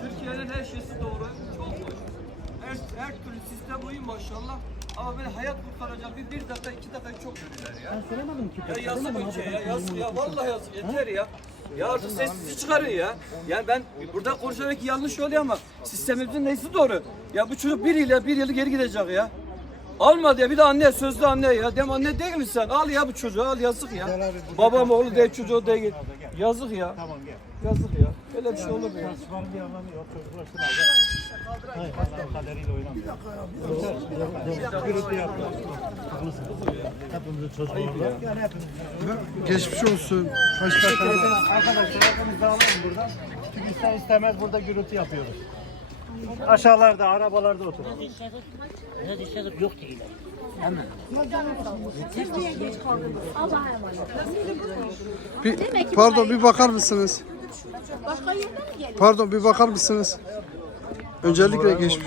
Türkiye'nin her şeysi doğru. Çok hoş. Her, her türlü sistem uyum maşallah. Ama böyle hayat kurtaracak bir, bir dakika iki dakika çok yürüler ya. Ben söylemedim ki. Ya yazık ülkeye ya yazık ya vallahi yazık yeter ya. Ya artık sessiz çıkarın ya. Yani ben burada konuşarak yanlış oluyor ama sistemimizin neyse doğru. Ya bu çocuk bir yıl ya bir yıl geri gidecek ya. Almadı ya bir de anne sözlü anne ya. Dem anne değil misin sen? Al ya bu çocuğu al yazık ya. Babam oğlu değil çocuğu değil. Yazık ya. Tamam gel. Yazık ya. Böyle bir şey olur mu ya? Transferin bir anlamı yok. Çocuk uğraştırma. Hayır, Allah kaderiyle oynamıyor. Gürültü yapma. Haklısın. Hepimizin çocuğu orada. Yani hepimiz. Geçmiş olsun. Dakika? Arkadaşlar hepimiz dağılalım buradan. Çünkü ister istemez burada gürültü yapıyoruz. Aşağılarda, arabalarda oturuyor. Ne diyeceğiz? Yok değil. Hemen. Bir, pardon bir bakar mısınız? Başka yerden mi gelin? Pardon bir bakar mısınız? Öncelikle geçmiş.